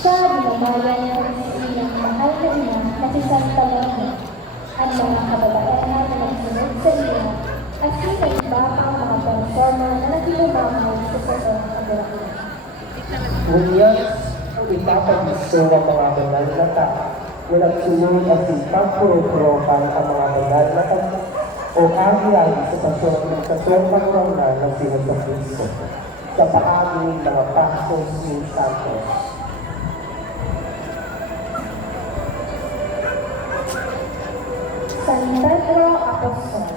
Siya dinamayan ng ilang mahal na ina na si Santa Maria. Ang mga kababaihan na nagsunod sa iya at sinaiba ang mga performer na nagilumamay sa totoong kabiraan. Ngunit, ipapaggusto ang mga banal na tao. Walang sunod ang pagpuro-puro para sa mga banal na tao o ahiyay sa pasyon pagkaroon ng Sinod sa Kristo sa paaming mga pasos ni Santos. San Pedro Apostol.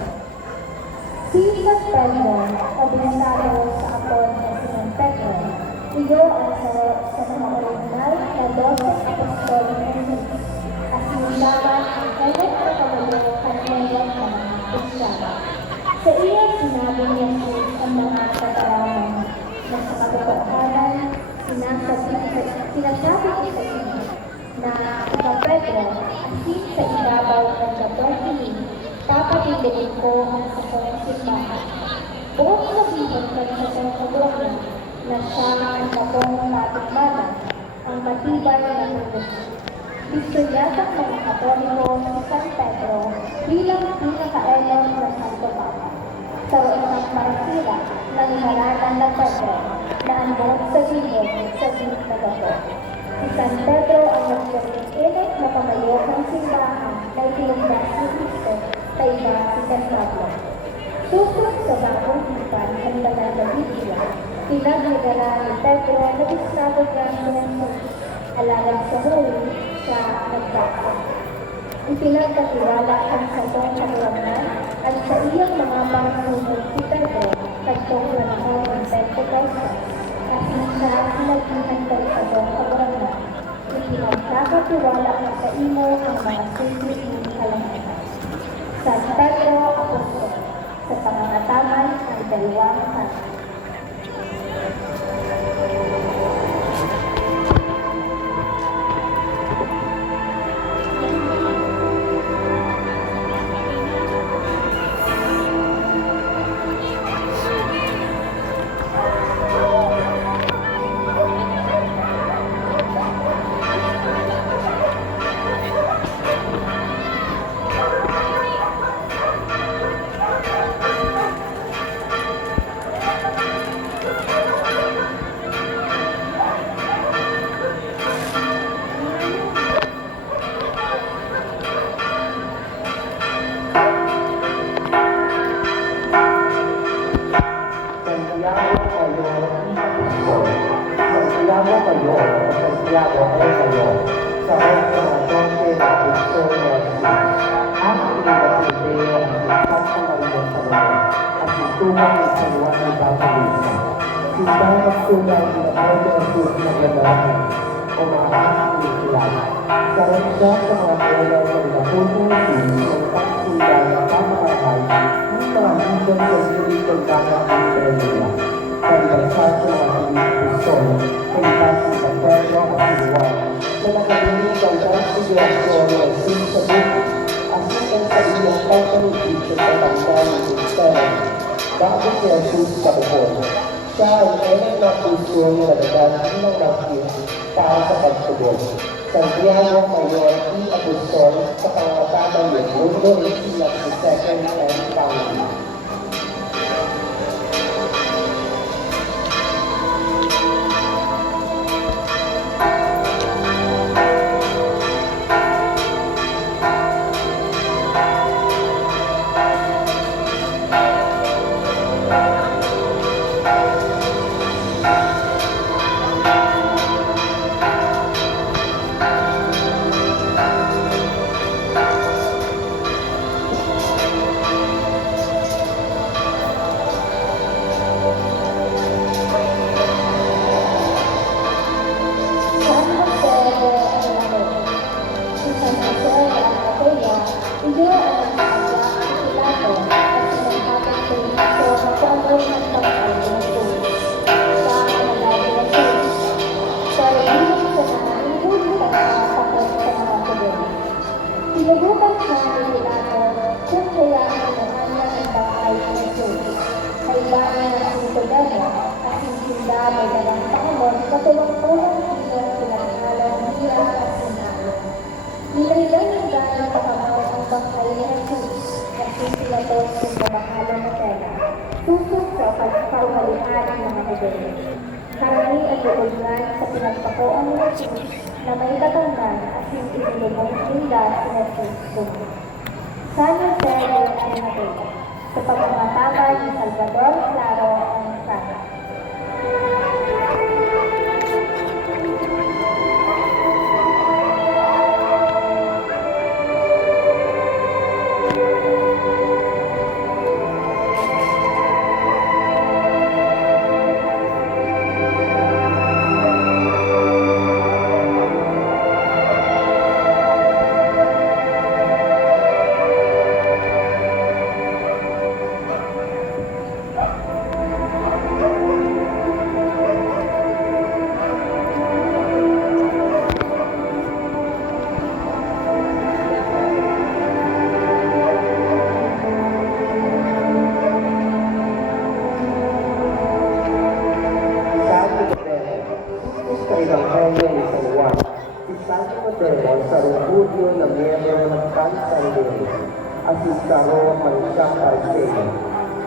Si San Pedro, kabisado sa apod na si San Pedro, iyo ang sa mga original na 12 apostol ng Jesus. At sinundaran ang kanyang pagkabalo at ngayon ang mga Kristyano. Sa iyo sinabi ni Jesus ang mga kataraman na sa katotohanan sinasabi ko sa inyo na sa Pedro, asin sa ibabaw ng gabong ilim, papatindin ko ang sakong simbahan. Buong sabihin ng sakong kabuhan na siya ang sakong patikmanan, ang matibay na tuloy. Istoryatang mga Katoliko si San Pedro bilang pinaka-elon ng Santo Papa. Sa isang marasira ng halalan ng Pedro na andon sa gilid na gato. Si San Pedro ang nagpapinit na pamayo ng simbahan na itinagdas ni Cristo sa iba si San Pablo. Susunod sa bagong hipan ng banal na Biblia, pinagmadala ni Pedro na bisado niya ang Jesus. Alalay sa huli, siya nagdako. Ipinagkatiwala ang sakong katuwanan at sa iyang mga pangsunod si Pedro kagtong panahon ng Pentecostes at siya sinagihan sa isagong kaburangan. Ipinagkakatiwala na sa imo ang mga sulit ng kalangitan. San Pedro Apostol, sa pangangataman ng dalawang santo. Santiago ay kayo sa konfirmasyon kay Kristo ng ang pinagpapilyo ang isang pangalitan sa mga at itungang isaluan ng Baptista. Isang magtunay na ay Jesus na ganahan o maaaring inikilala. Sa randa sa mga pera ng naputusin ng pagtula na pamamahay ng mga higit sa spiritual baka ang Prenila. Sa ibansa sa mga Pilipusol, ay pasi sa Pedro at Juan na nakabili ng transfigurasyon ng sin sa buko asin sa iyong pagpanitig sa tatanda ng Kristero bago si Jesus sa buhon. Siya ay enek ng puso na nadagan bilang nakin para sa pagtubog. Santiago Mayor I. Apostol sa pangataman ng mundo ng silat sa second and family. Sinubukan siya ni Pilato kung kaya ang naman ng bahay ng Jesus. Sa ibahan ng Nicodemo at hindi sila may dalang Panginoon katulong-tulong sino pinaghala gobyerno. Karami ang lulungan sa pinagpakuan ng Jesus na may katandaan at yung inulubong nila sila Kristo. San Jose de la Trinidad, sa pagmamataba ni Salvador Claro Andrade. Sa Ebanghelyo ni San Juan, si Santo Mateo sa refugio ng miyembro ng Kansanlero at si Saro Mansang Arceo.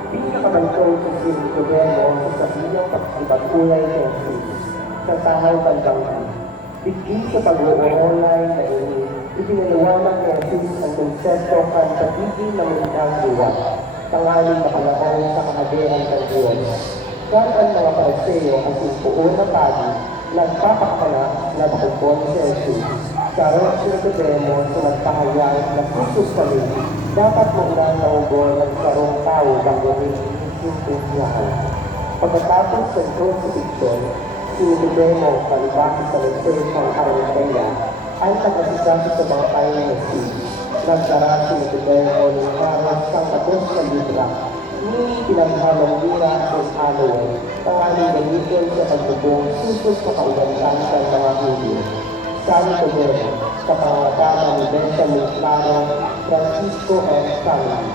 Pinakabantong sa Sinigodemo sa sabilang pagsibatulay ng Jesus sa tahaw pagdangka. Bigli sa pag-uulay na ini, ipinalawanan ni Jesus ang konsepto kan pagiging ng mga buwan, tangaling makalaong sa kahadiran ng Diyos. Kaya ang mga Pariseo ang simpuon na pagi, nagpapakala na nakupon si Jesus. Karoon si Nicodemo sa nagpahayag na pusos kami, dapat muna naubo ng sarong tao bago rin isintunyahan. Pagkatapos sa crucifixion, si Nicodemo, palibaki sa Lectures ng Arimatea, ay nagkasigaso sa bangkay ni Jesus. Nagdara si Nicodemo ng haros sang tapos sa libra, ni pinaghalong lira at aloe, tangaling gamitin sa pagbubong susos sa kaugantan ng mga Hudyo. San Nicodemo, sa pangangatanan ni Benjamin Claro, Francisco and Sandy.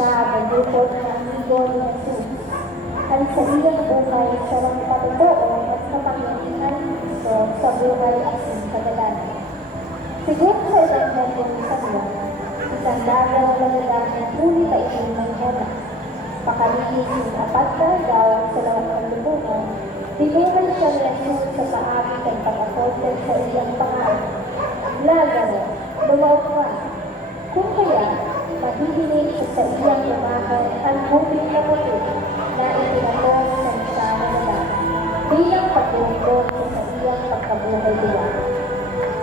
Sa bundukod ng amigo ni Jesus, ang sariling buhay sa mga patotoo at kapangyarihan ni Kristo sa buhay at kagalanan. Siguro sa Ebanghelyo ni San Juan, isang dagang lalagang ng huli pa ito ng Jonas. Pakalinis yung apat na agaw sa lawang kalubungan, binungan siya ni Jesus sa paamit ang pag-akotel sa iyang pangalan. Lazaro, lumaw ka. Kung kaya, mahihinig sa iyang lumahan ang hubing na puti na itinatong sa isang lalaki bilang paglingkod sa iyang pagkabuhay diwa.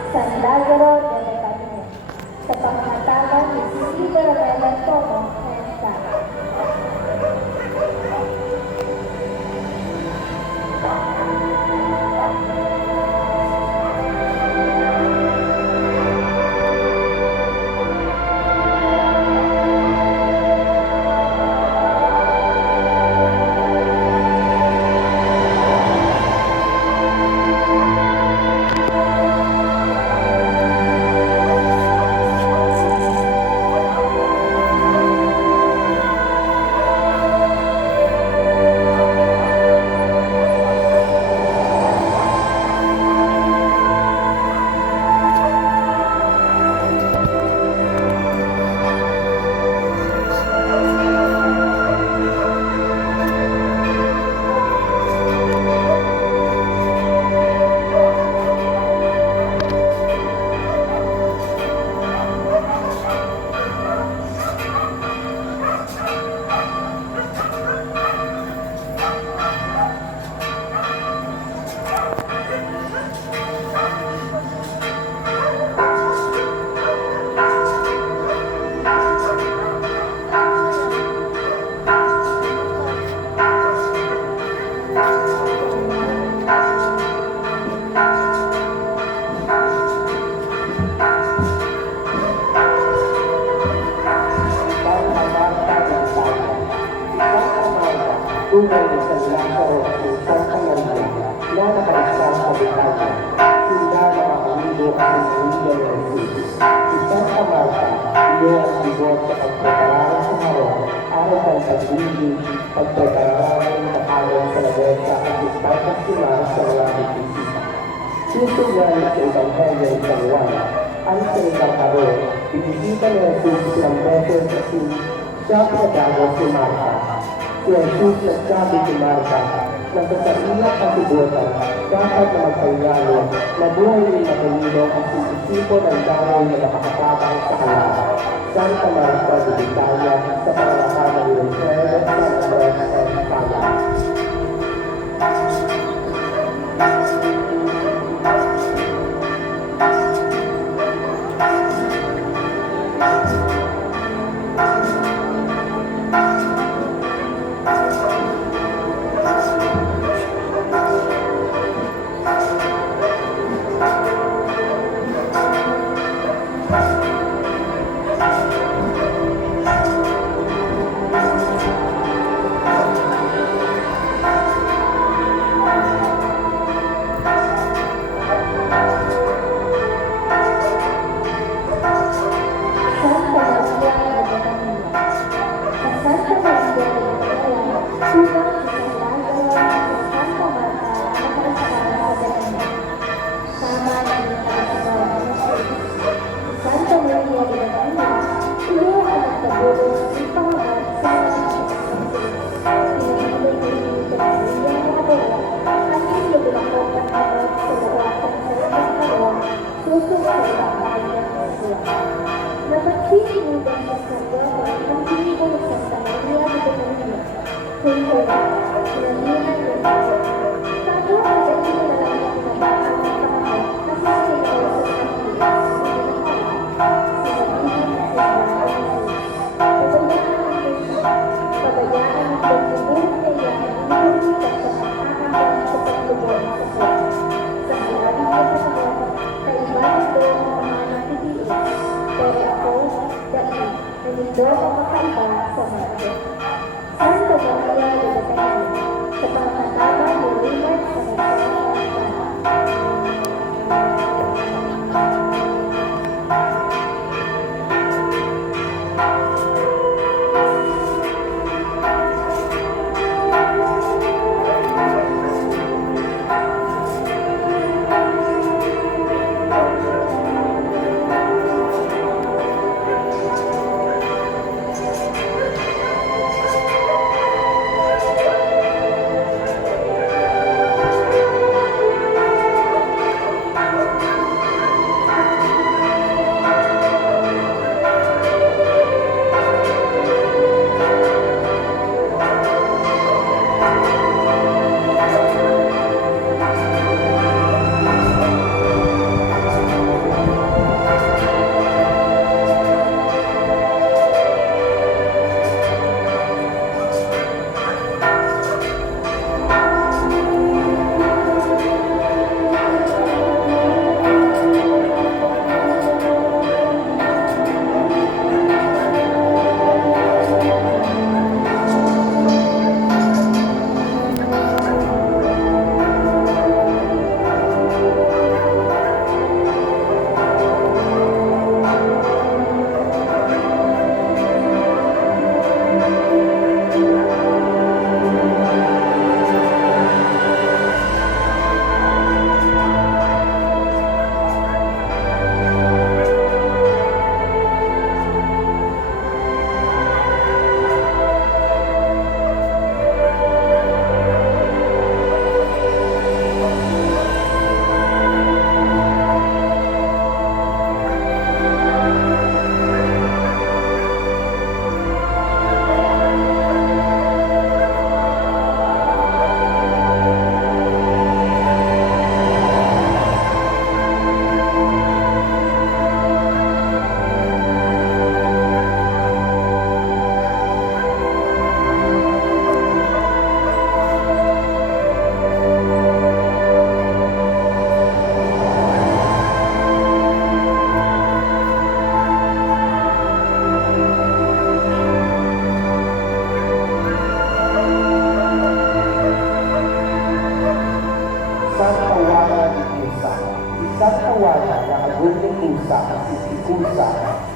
San Lazaro de Betania, sa pangatagan ni Sisi Caramela Tomo and Sara. tunay ni San Lazaro at si Santa Maria na nakaisang sa Betania, sila na makalibo ang pamilya ng Jesus. Si Santa Marta, iyo ang libot sa pagpreparara sa harong, araw ng pagbibig, pagpreparara ng katawan sa labesa at ispagkasiman sa mga bisita. Susunod sa Ebanghelyo sa Juan, ang salitang araw, binisita ni Jesus ilang beses kasi siya pinadago si Marta. Si Jesus nagsabi si Marta na sa sarila kasibutan, dapat na magpahinalo na buhay ni Magalino ang sisisipo ng daway na nakakapatang sa kanila. Santa Marta de Betania sa pangalakana ni Rosel at Santa Marta de Betania.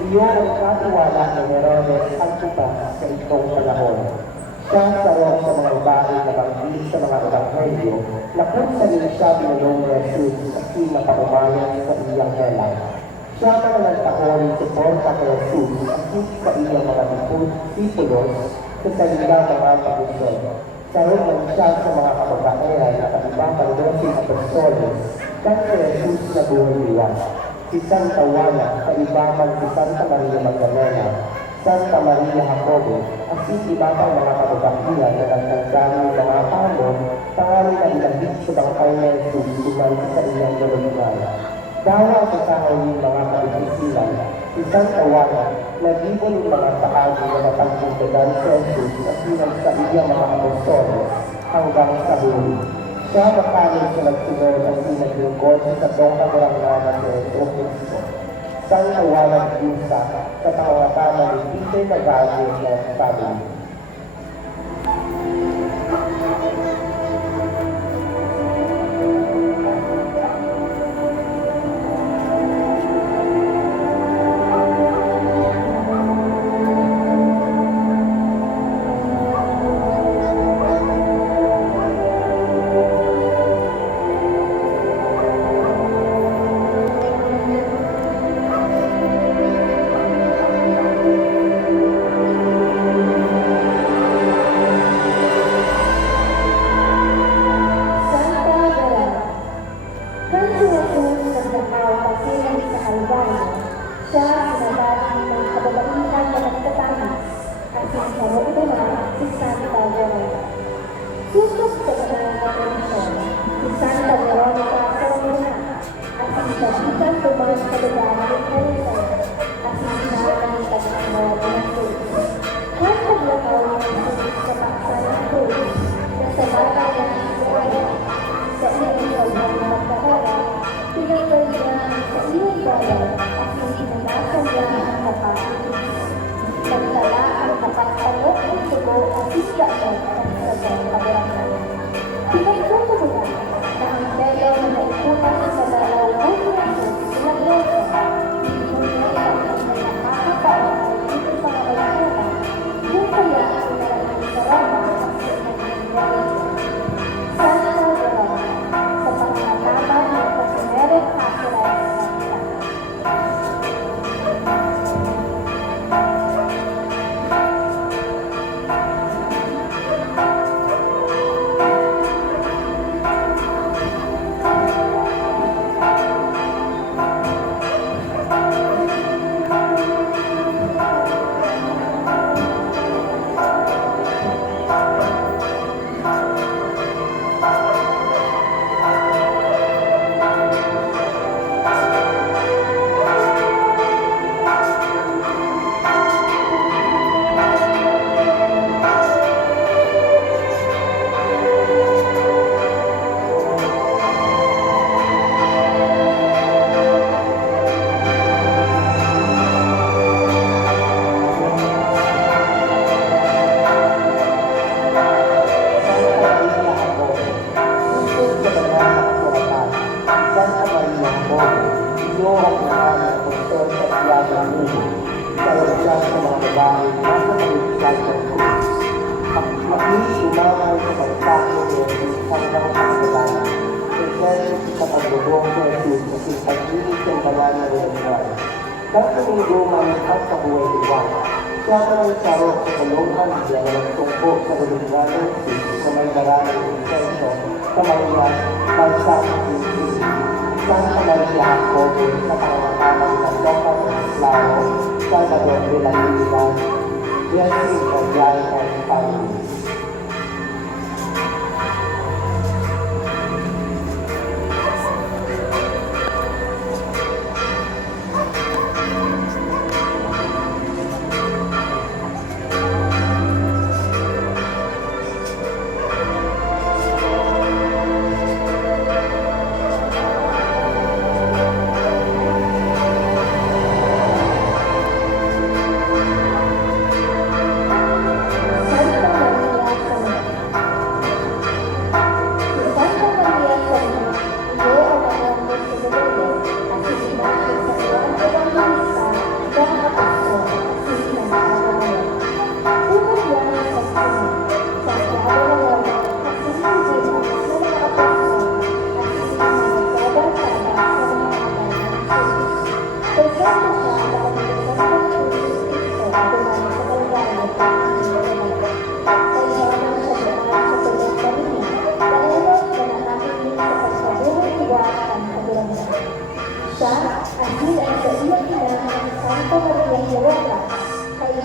iyon ang katiwala ni Herodes Antipas sa itong panahon. Siya sa roon sa mga babae na banggit sa mga ebanghelyo na kung saan siya binulong ni Jesus kasi mapaumayan sa iyang helang. Siya mga nagtaon suporta kay Jesus kasi sa iyang mga disipulos sa kanilang mga pagusod. Karoon man siya sa mga kababaihan at ang ibang pagdosing apostoles kasi Jesus na buhay nila. Si Santa Juana, sa ibaman si Santa Maria Magdalena, Santa Maria Jacobo, at si iba pang mga kababaihan na nagtagdami ng mga pamon, tangali na ilagis sa bangkay ni Jesus lumay sa iyang galungan. Dahil sa kahayin mga kabibisilan, si Santa Juana, nag-ibon ng mga paagi na napagpuntadan sa Jesus at sinag sa iyang mga apostoles hanggang sa huli. Siya makanin sa nagsunod ang sinaglingkod sa taong kagurangan ni Jesucristo. Santa Juana Giusa sa pangangatanan ni Peter Nagago ng family.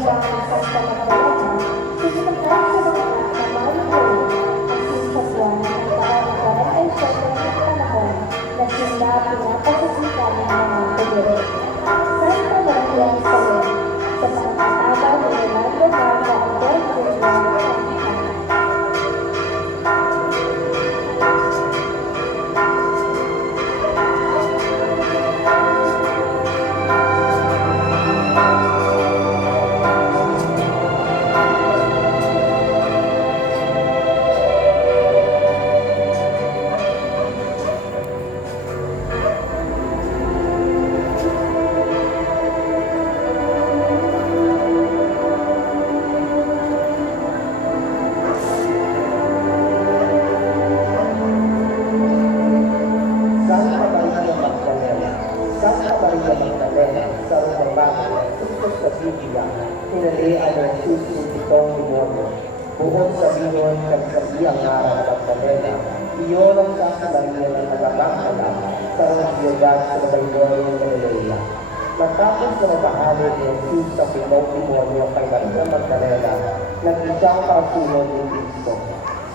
hanggang Santa Magdalena, sinunod sa bangka na Mario asin sa buwan ng taon 47 ng panahon na sila pinapagasikan ng mga poder. Santa Maria Isabel, sa pangkataba ni Leonardo Garza Alberto Jr. Santa Maria Magdalena, Santa Maria Magdalena, sa Romaban, tungkol sa Biblia, hinalian ng Jesus ng pitong demonyo. Bukod sa biyon kang sabiyang araw ng Magdalena, iyon ang Santa Maria ng Nagabangkala sa Romaban sa Bayboy ng Galilea. Matapos na mabahali ni Jesus sa pitong demonyo kay Maria Magdalena, nag-isang kasunod ni Cristo.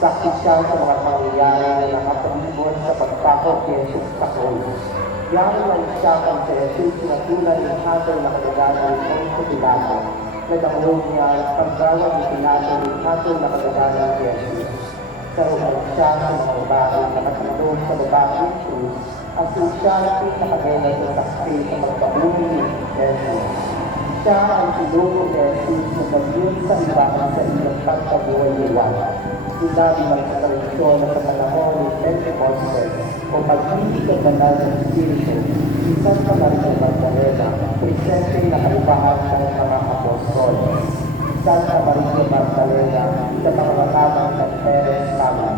Saksi siya sa mga pangyayari na nakapalibot sa pagpakot ni Jesus sa krus. Yan ang siya kung sa Jesus na tulad ng hatol na kagagalan ng sa Pilato. Nadanglo niya ang paggawa ni Pilato ng hatol na kagagalan ni Jesus. Saruhan siya sa mga babae na nakatulong sa babae ng krus at siya na pinakagala ng saksi sa mga pabuhay ni Jesus. Siya ang sinulong ni Jesus na maging sa ibahan sa ilang pagkabuhay ni Juan. Sinabi ng tradisyon na sa panahon ni Pentecostes o pag-ibig ng banal ng Espiritu, si Santa Maria Magdalena, presente na kalipahan ng mga apostol. Santa Maria Magdalena, sa mga makamang ng Peres Tama.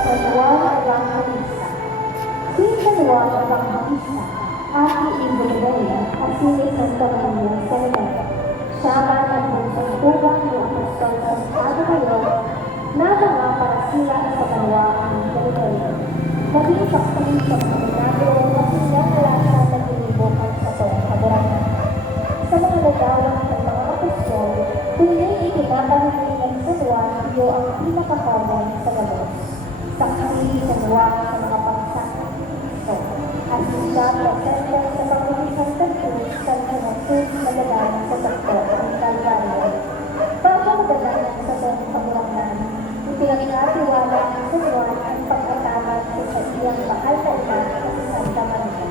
San Juan Evangelista. Si San Juan Evangelista, aki Ibrahim, asili Santa Maria Selena. Siya man ang nagtutulak ni Apostol sa Estado Mayor na mga para sila sa Kalawaan ng Galileo. Naging saksi sa mga milagro na sinalasa na ginibukan sa toong kaburangan. Sa mga lagawang ng mga apostol, tuloy itinatahuli ng San Juan iyo ang pinakakawan sa labas. Saksi sa Juan sa mga pagsakit ni Cristo at siya presente sa pagbuhisang ng Cruz sa Jesus nagalang sa sakto ng Kalbaryo. Pagpapagalanan sa toong kaburangan, ipinagkatiwala ng San Juan ang pagkataman sa iyang mahal na ina na si Santa Maria.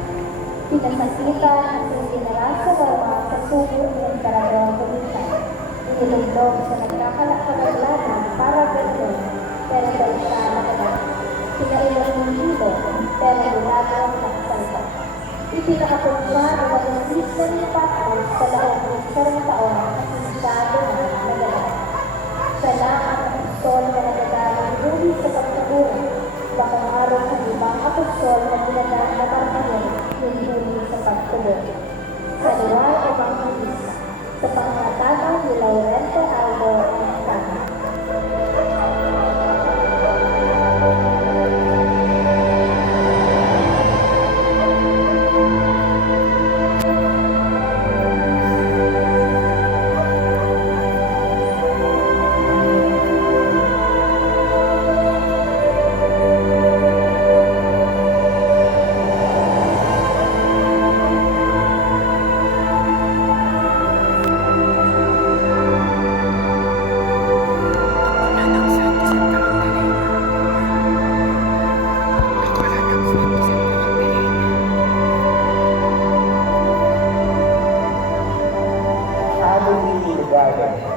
Pinasakitan at sinarasa Roma sa sugo ng Emperador Domitian. Inilundog sa nagkakalakalanan para gano'n, pero dahil siya nakagat. Pinailang ng hilo, pero nilagang nakasalita. Ipinakapunma ng mag-isis na nipakal sa laong ng sarang taon at sinisado na nagagat. Siya na ang apostol na nagagalang huli sa pagkabuhay, bakang araw ng ibang apostol na ginagang na marmahin yung huli sa pagkabuhay. Sa Juan Evangelista, sa pangatagang ni Laurente Aldo ng Kama.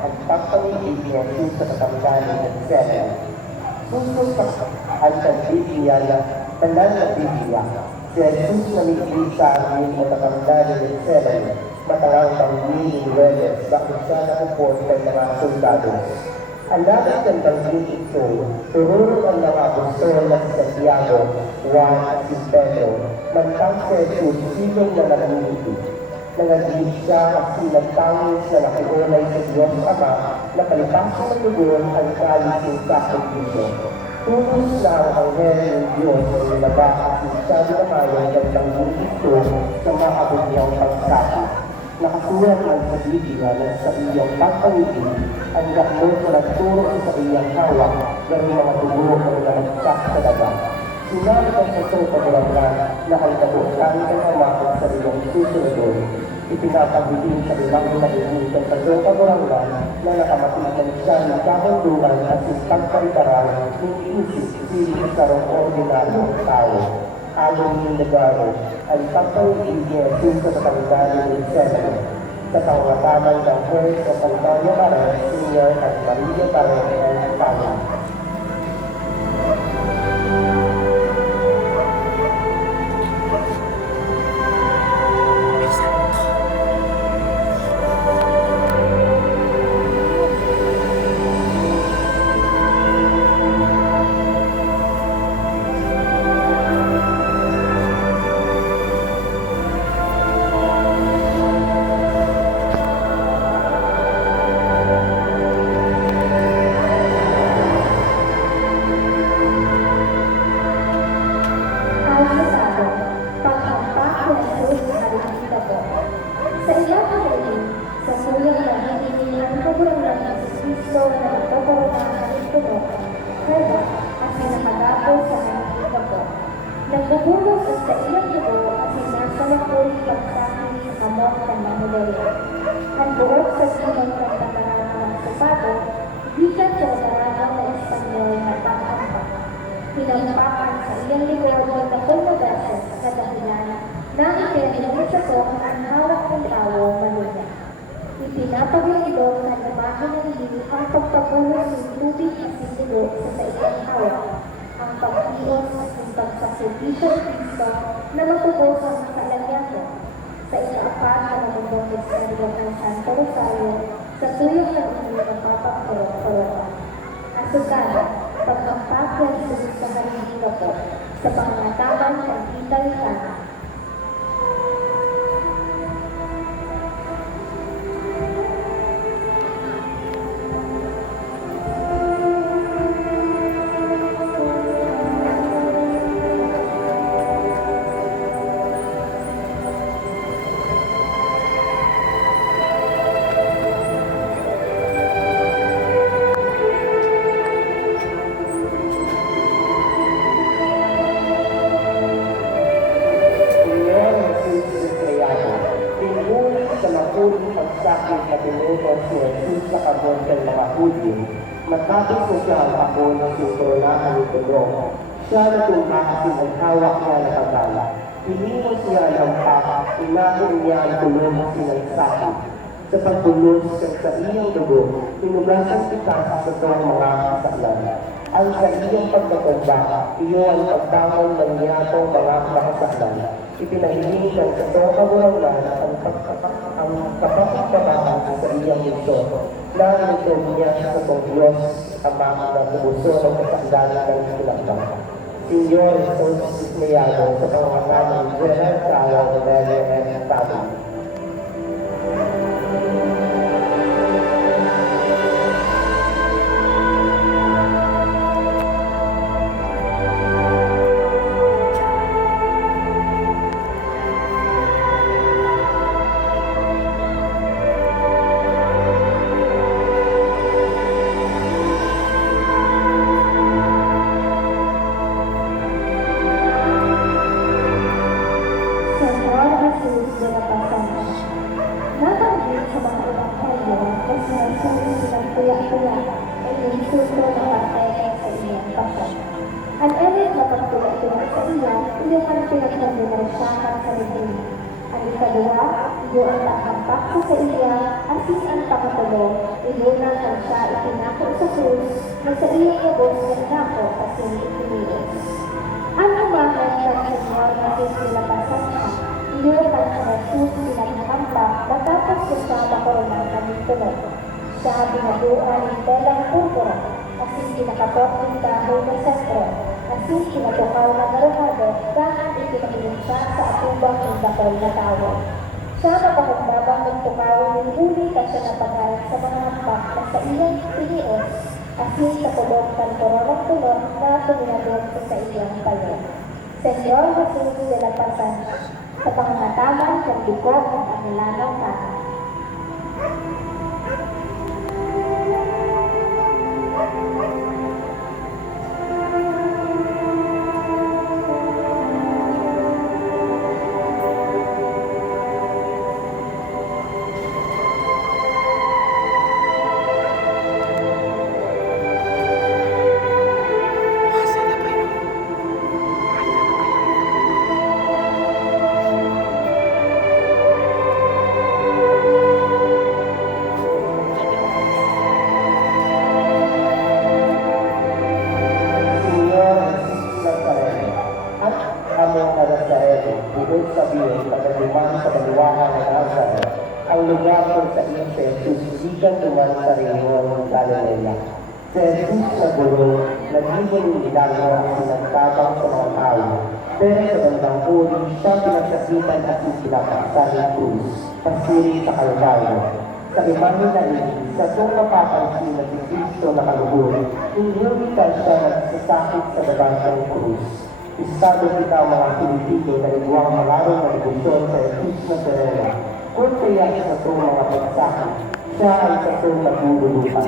ang pagpamigil ni Jesus sa katanggalan ng Sena. Susunod pa ang Biblia na banal na Biblia. Si Jesus na nagiging sa amin at nakanda ni Bethlehem, matangang tanggi ni Weles, bakit siya nakupot ng mga soldado. Ang labas ng banggit ito, tururo ang mga apostol na si Santiago, Juan at si Pedro, mantang si Jesus silong na nag-iibig. Nangagilid siya at sinagtangis na nakiulay sa Diyos Ama na palipasan ng lugon ang kalis sa pagdito. Tulos na ang anghel ng Diyos na nilaba at sinsabi na mayon ng banggit ito sa mga abuniyang pagsaka. Nakasulat ang sa Biblia na sa iyong pagpangibig ang gaklot na nagturo sa iyong hawak ng mga tubo na nalagsak sa daga. Sinabi ang sa paglalang na ang kabukan ng amakot sa iyong susunod. Ipinapabilin sa ilang naiinit ang paglalang na nakamatikang siya ng kahunduan at isang pagkarang ng isip sili sa rong ordinaryong tao. Ayon ni Negaro, ang pagpangibig niya sa pagdali ng Seno. Sa pangataman ng Juez o Antonio Barres Sr. at Maria Barres ng Spanya. Sa ilang halihin, sa suyang nanghihingi ang kagulangan ng Kristo na nagkakaroon ng puno, kaya ang sinakagapo sa halihin ko. Nagbubulog ang sa ilang dugo at sinasalakul pagsakin sa kamot ng Manudero. Ang buhok sa simang ng patarana ng sapato, gikan sa patarana ng Espanyol na pangkampa. Pinampakan sa iyang likod ng tapos na beses na dahilan na itinanong sa ko ang hawak ng tao malunya. Ipinapagilidor ng imahe ng liwi ang pagpagulos ng tubig at sisigo sa isang hawak, ang pagkilos at ang pagsakripisyo ng Kristo na matubos ang kalalyato. Sa ikaapat na namubongis sa libang ng Santo Rosario, sa tuyong ng ulo ng papagkorok-korokan. Asukan, pagkampak yan sa halihinga po, sa pangataman ng Italiana. Pagsakit na pinutos ni Jesus sa kabon ng mga Hudyo, matapos ko siya ang kabon ng sinkronahan ni Pedro. Siya na tumahasin ang hawak niya na pagdala. Hinimos niya ng paka, inahon niya ang tulong ng sinagsakit. Sa pagbulos sa iyong dugo, pinugasan kita sa itong mga kasalan. Ang sa iyong pagkatumba, iyo ang pagtangon ng niyatong mga kasalan. Ipinahiling ng sa itong kagulangan ang kapakitabahan sa iyang ito na nito niya sa itong Diyos Ama na puso ng kasalanan ng sinaktan. Senyor Jesus Criado sa pangalan ng General Sala de Melia and Tabi. Ang elit na pagtulak-tulak sa iya, iyong ang pinagsasahan sa libing. Ang ikalawa, iyo ang nakapaksa sa iya, asis ang pakatulo, iyo na ang siya itinako sa krus, na sa iyong labos ng nako at hindi ipinilis. Ang umahan ng Senyor na Jesus sumunod. Siya binabuan ng telang purpura, asin kinakapot ng kahoy ng sentro, asin kinatukaw ng aromado, dahil itinahilin siya sa atubang ng dakol na tawag. Siya napakumbabang ng tukawin ng huli at siya napagalit sa mga hampak na sa iyang tinios, asin sa tulog ng koronang tulog na tuminabog sa iyang payo. Senyor Jesus de la Pasan, sa pangangataman ng dugo ng anilanong kata. Señor Jesus Nazareno, at aming Nazareno, bukod sabihin, pagkalimang sa maliwanag ng Nazareno, ang lugar kung sa iyong si Jesus, sigang duman sa rehiyon ng Galilea. Si Jesus na gulo, nagiging milagro ang sinagtabang sa mga tao, pero sa bandang huli, siya pinagsakitan at isinapaksa ng krus, pasiri sa Kalbaryo. Sa Ebanghelyo na iyon, sa kung mapapansin na si Kristo nakaluhod, inilitan siya nagsasakit sa babang ng krus. Istado kita mga Pilipino na iguang malarong na debosyon sa Jesus Nazareno. Kung kaya sa itong mga pagsakit, siya ay sa itong naglululupan.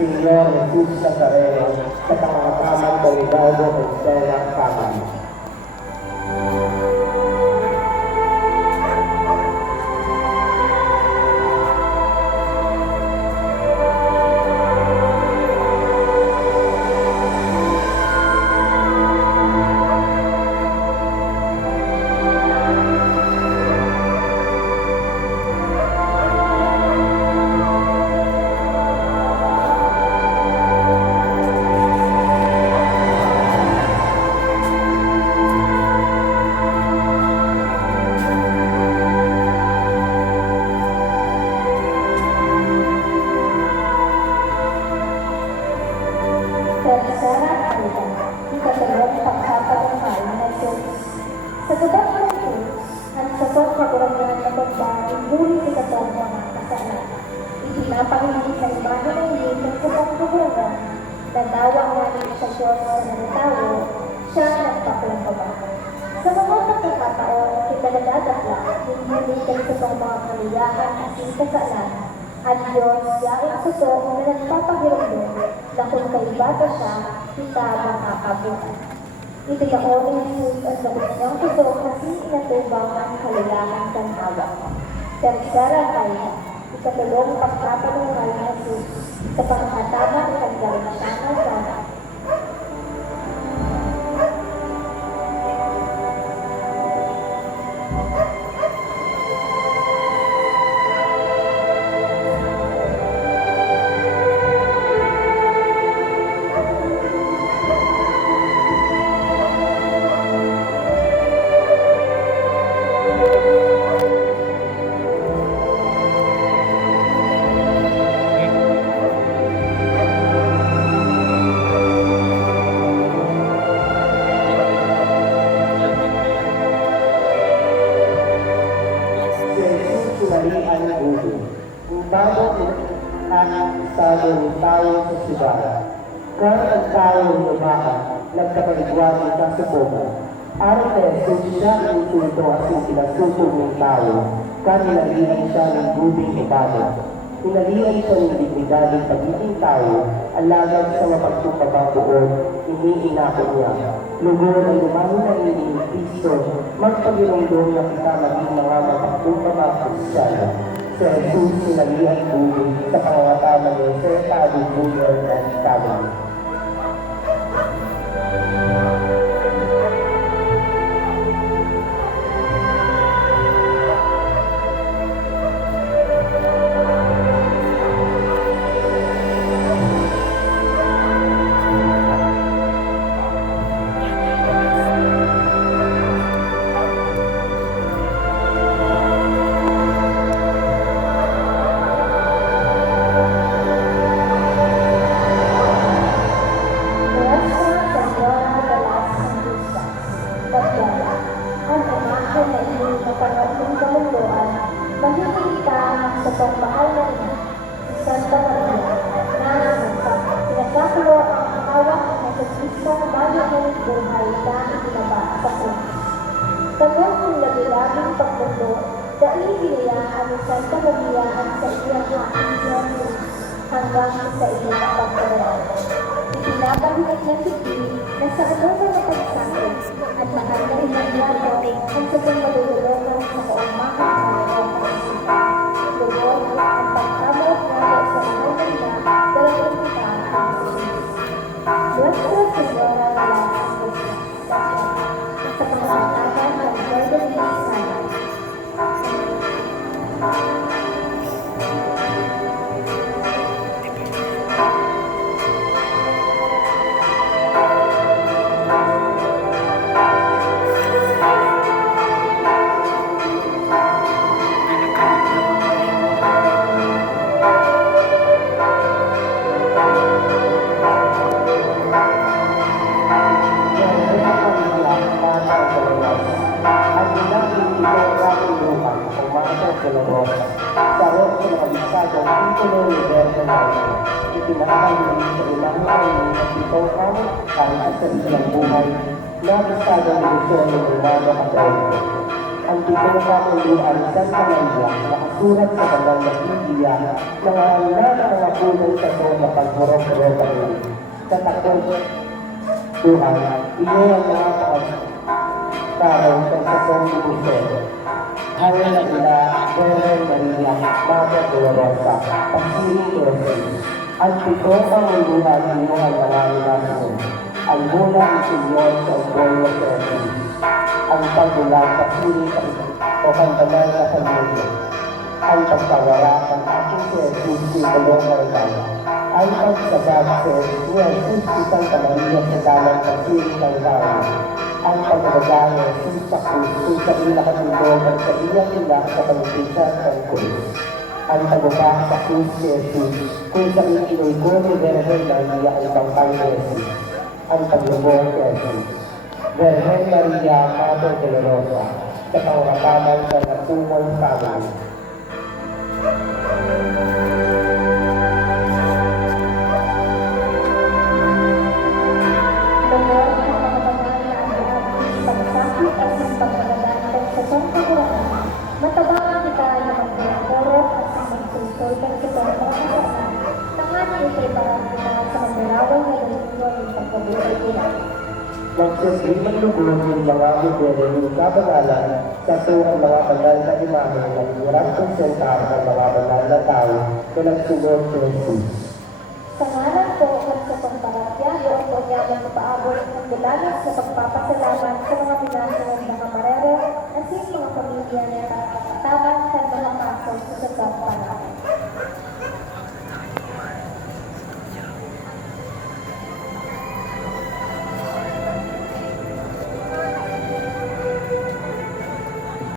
Señor Jesus Nazareno, sa pangangataman ng Hidalgo ng Sena Family. Tercera Alida, ikatlong pagsapalumal na Jesus. Sa gabang ng Diyos, ang sagot kagurangan ng pagbahay, ngunit ikatong mga kasalanan. Itinapangili sa imahe ng iyon ng sabang kagurangan, na dawang namin sa Diyos na nanatawo, siya nagpakulang. Sa mga pagkakataon, kita nadadakla, hindi sa mga kaliyahan at kasalanan. At Diyos, yaing totoo na nagpapahiramdam na kung kaibata siya, kita makakabuhay. Itinao ni Jesus ang sagot niyang totoo kasi inatubang ang kalilangan ng hawak. Tercera tayo, ikatulong pagpapanungal ni Jesus sa pangkatama ng kagdalasyan ng sana. Sinalian ng ulo. Kung bago ang estado ng tao sa siyudad, kung ang tao ng umakan, nagkapaligwan ng kasupogan. Araw na Jesus siya ang insulto at sinasuso ng tao, kanilalihan siya ng gubing ibado. Pinalihan siya ng dignidad ng pagiging tao, alagad sa mapagtupabang buod, iniinako niya. Lugod ang lumano na ini ni Kristo, magpagirongdong na kita maging mga mapagtupabang kristyano. Si Jesus sinalihan buhay sa pangangataman niya sa tabing buhay ng Calvary. ang imahe na inyong napangating kamunduan, mahilig ka sa pagmahal na ina, si Santa Maria, na pinagkakalo ang hawak ng Jesucristo bago ng buhay na itinaba sa krus. Tanong ng labi-labing pagmundo, dahil binayaan ni Santa Maria ang sa iyang aking Jesus hanggang sa iyang pagkaroon. Ipinapahingit ng Diyos na sa anumang napagsakit at mahal na inagyado ang sadyang malululungan sa kaumahan ng Panginoon. Lubos ang pagkamot natin sa mahal na ina dalawang kita ang Jesus. Nuestra Señora de la Asunción, sa pangangalaga ng Virgin Isabel. Ang titulo ng kapuluan Santa Maria nakasulat sa banal na Biblia na nangangailangan ng mga punong sa mga pagmurong-murong sa takot Tuhan, iyo ang mga pagkaroon sa sakong ibusod. Hanggang na ila, Virgen Maria, Mother Dolorosa, Pagsiling Tuwesi. Ang pito ang uluhan niyo ang mga inasyon. Ang mula ni Senyor sa Ugoyo Tuwesi. Ang pagbulag sa piling o kantanan na pamilya. Ang pagpawala ng aking si Jesus Nicolong Maritana. Ang pagsabag sa Jesus isang Maria sa dalang pagsiling ng tao. Ang pagbabaga ng Jesus sa krus kung sa inakatulog at sa iyak-iyak sa pagkisa ng krus. Ang pagbaba sa krus si Jesus kung sa ikinugo ni Virgen Maria ang bangkay ni Jesus. Ang paglubong si Jesus. Virgen Maria, Mother Dolorosa, sa pangakaman sa natungol sa amin. Lord, ang mga banal na ang pagsakit at ang pagkagandang sa pangkakulaan, matabangan kita na magpapurot at ang magsulsulkan sa pangkakulaan, tangan ito'y parang kita sa magdalawang na lungsod ng pagkabuhay nila. Magsisimang lugod yung mga bibere ng kabanalan sa tuwang mga banal na imahe ng hirap konsentar ng mga banal na tao na nagsunod sa Jesus. Sa ngalan po at sa pangparapya, doon po niya ng paabot ng bulanas sa pagpapasalamat sa mga pinasunod na kamarero at sa mga pamilya na nakakataman sa mga kaso sa sagang panahon.